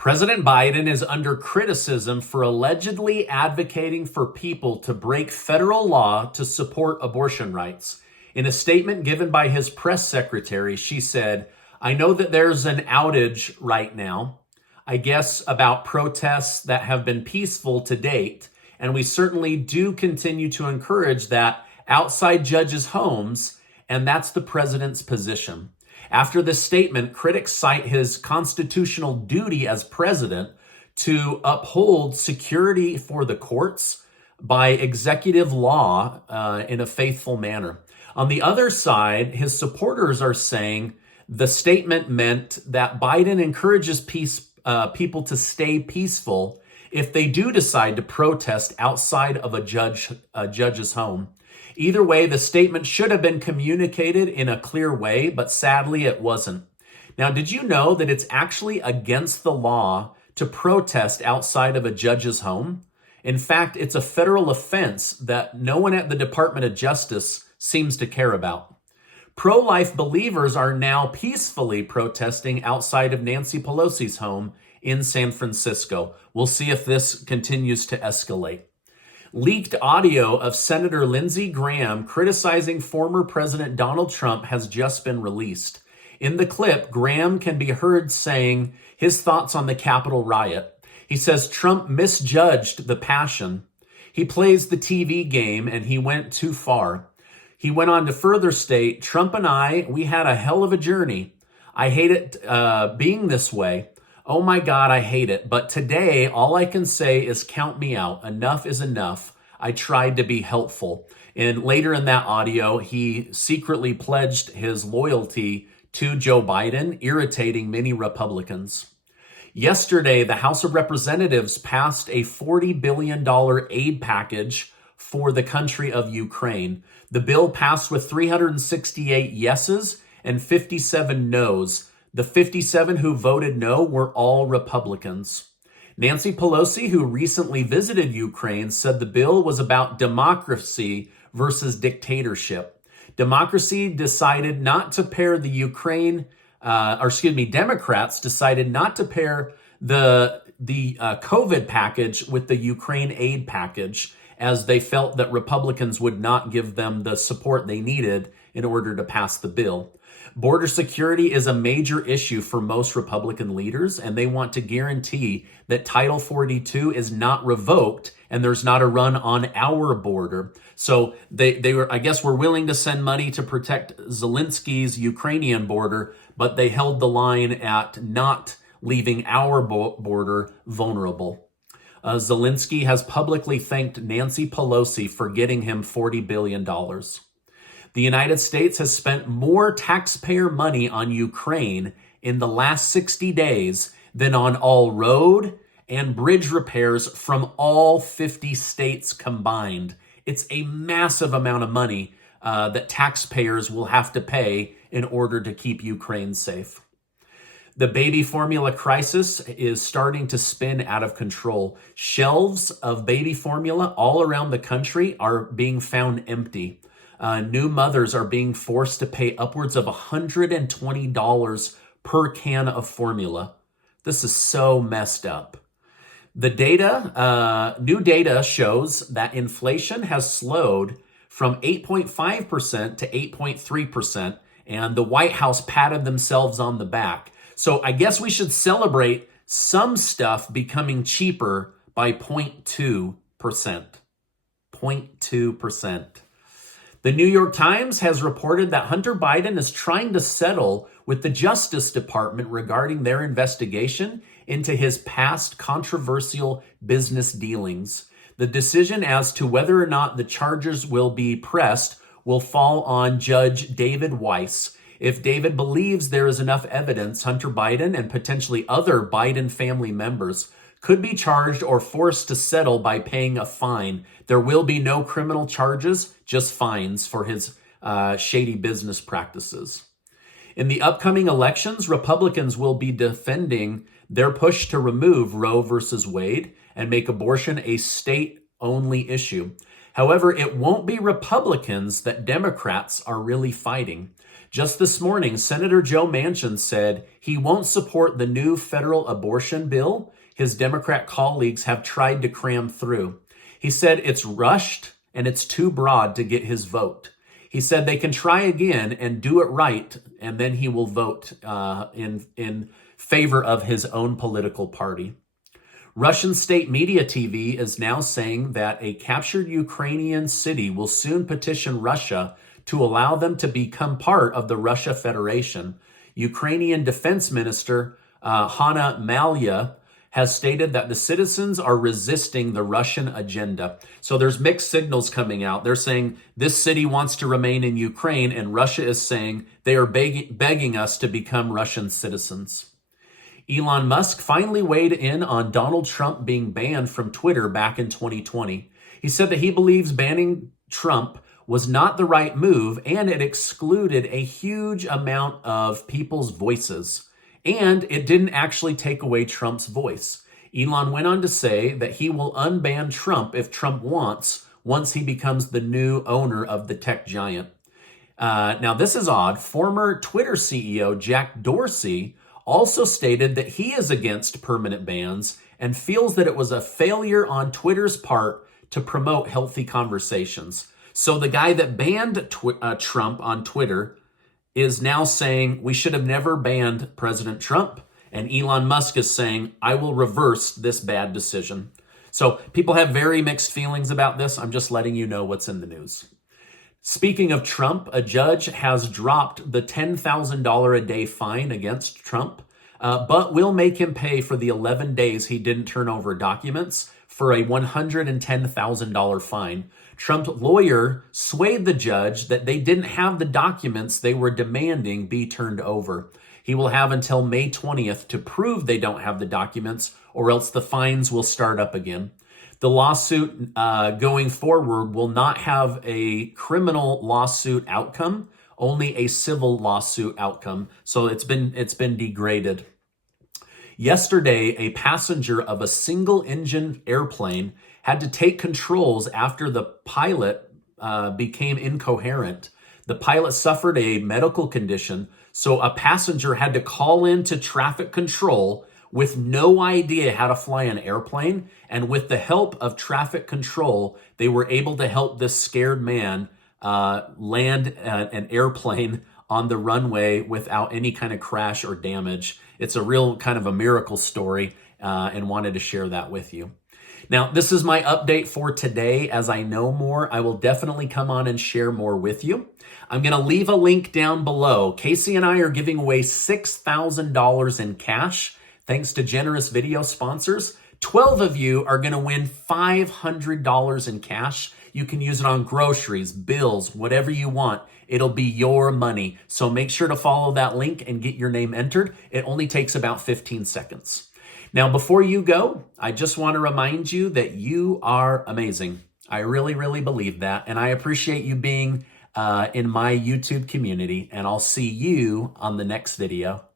President Biden is under criticism for allegedly advocating for people to break federal law to support abortion rights. In a statement given by his press secretary, she said, "I know that there's an outage right now, I guess about protests that have been peaceful to date, and we certainly do continue to encourage that outside judges' homes, and that's the president's position." After this statement, critics cite his constitutional duty as president to uphold security for the courts by executive law in a faithful manner. On the other side, his supporters are saying the statement meant that Biden encourages people to stay peaceful if they do decide to protest outside of a judge's home. Either way, the statement should have been communicated in a clear way, but sadly it wasn't. Now, did you know that it's actually against the law to protest outside of a judge's home? In fact, it's a federal offense that no one at the Department of Justice seems to care about. Pro-life believers are now peacefully protesting outside of Nancy Pelosi's home in San Francisco. We'll see if this continues to escalate. Leaked audio of Senator Lindsey Graham criticizing former President Donald Trump has just been released. In the clip, Graham can be heard saying his thoughts on the Capitol riot. He says Trump misjudged the passion. He plays the TV game and he went too far. He went on to further state, "Trump and we had a hell of a journey. I hate it being this way. Oh my God, I hate it. But today, all I can say is count me out. Enough is enough. I tried to be helpful." And later in that audio, he secretly pledged his loyalty to Joe Biden, irritating many Republicans. Yesterday, the House of Representatives passed a $40 billion aid package for the country of Ukraine. The bill passed with 368 yeses and 57 noes. The 57 who voted no were all Republicans. Nancy Pelosi, who recently visited Ukraine, said the bill was about democracy versus dictatorship. Democracy decided not to pair Democrats decided not to pair the COVID package with the Ukraine aid package, as they felt that Republicans would not give them the support they needed in order to pass the bill. Border security is a major issue for most Republican leaders, and they want to guarantee that Title 42 is not revoked and there's not a run on our border. So they were, I guess, were willing to send money to protect Zelensky's Ukrainian border, but they held the line at not leaving our border vulnerable. Zelensky has publicly thanked Nancy Pelosi for getting him $40 billion. The United States has spent more taxpayer money on Ukraine in the last 60 days than on all road and bridge repairs from all 50 states combined. It's a massive amount of money that taxpayers will have to pay in order to keep Ukraine safe. The baby formula crisis is starting to spin out of control. Shelves of baby formula all around the country are being found empty. New mothers are being forced to pay upwards of $120 per can of formula. This is so messed up. The new data shows that inflation has slowed from 8.5% to 8.3%, and the White House patted themselves on the back. So I guess we should celebrate some stuff becoming cheaper by 0.2%. 0.2%. The New York Times has reported that Hunter Biden is trying to settle with the Justice Department regarding their investigation into his past controversial business dealings. The decision as to whether or not the charges will be pressed will fall on Judge David Weiss. If David believes there is enough evidence, Hunter Biden and potentially other Biden family members could be charged or forced to settle by paying a fine. There will be no criminal charges, just fines for his shady business practices. In the upcoming elections, Republicans will be defending their push to remove Roe versus Wade and make abortion a state-only issue. However, it won't be Republicans that Democrats are really fighting. Just this morning, Senator Joe Manchin said he won't support the new federal abortion bill his Democrat colleagues have tried to cram through. He said it's rushed and it's too broad to get his vote. He said they can try again and do it right, and then he will vote in favor of his own political party. Russian state media TV is now saying that a captured Ukrainian city will soon petition Russia to allow them to become part of the Russia Federation. Ukrainian Defense Minister Hanna Malya has stated that the citizens are resisting the Russian agenda. So there's mixed signals coming out. They're saying this city wants to remain in Ukraine, and Russia is saying they are begging us to become Russian citizens. Elon Musk finally weighed in on Donald Trump being banned from Twitter back in 2020. He said that he believes banning Trump was not the right move, and it excluded a huge amount of people's voices. And it didn't actually take away Trump's voice. Elon went on to say that he will unban Trump if Trump wants, once he becomes the new owner of the tech giant. Now, this is odd. Former Twitter CEO Jack Dorsey also stated that he is against permanent bans and feels that it was a failure on Twitter's part to promote healthy conversations. So the guy that banned Trump on Twitter is now saying we should have never banned President Trump. And Elon Musk is saying, I will reverse this bad decision. So people have very mixed feelings about this. I'm just letting you know what's in the news. Speaking of Trump, a judge has dropped the $10,000 a day fine against Trump, but will make him pay for the 11 days he didn't turn over documents for a $110,000 fine. Trump's lawyer swayed the judge that they didn't have the documents they were demanding be turned over. He will have until May 20th to prove they don't have the documents, or else the fines will start up again. The lawsuit going forward will not have a criminal lawsuit outcome, only a civil lawsuit outcome. So it's been degraded. Yesterday, a passenger of a single-engine airplane had to take controls after the pilot became incoherent. The pilot suffered a medical condition, so a passenger had to call into traffic control with no idea how to fly an airplane. And with the help of traffic control, they were able to help this scared man land an airplane on the runway without any kind of crash or damage. It's a real kind of a miracle story, and wanted to share that with you. Now, this is my update for today. As I know more, I will definitely come on and share more with you. I'm going to leave a link down below. Casey and I are giving away $6,000 in cash, thanks to generous video sponsors. 12 of you are going to win $500 in cash. You can use it on groceries, bills, whatever you want. It'll be your money. So make sure to follow that link and get your name entered. It only takes about 15 seconds. Now, before you go, I just want to remind you that you are amazing. I really, really believe that. And I appreciate you being in my YouTube community. And I'll see you on the next video.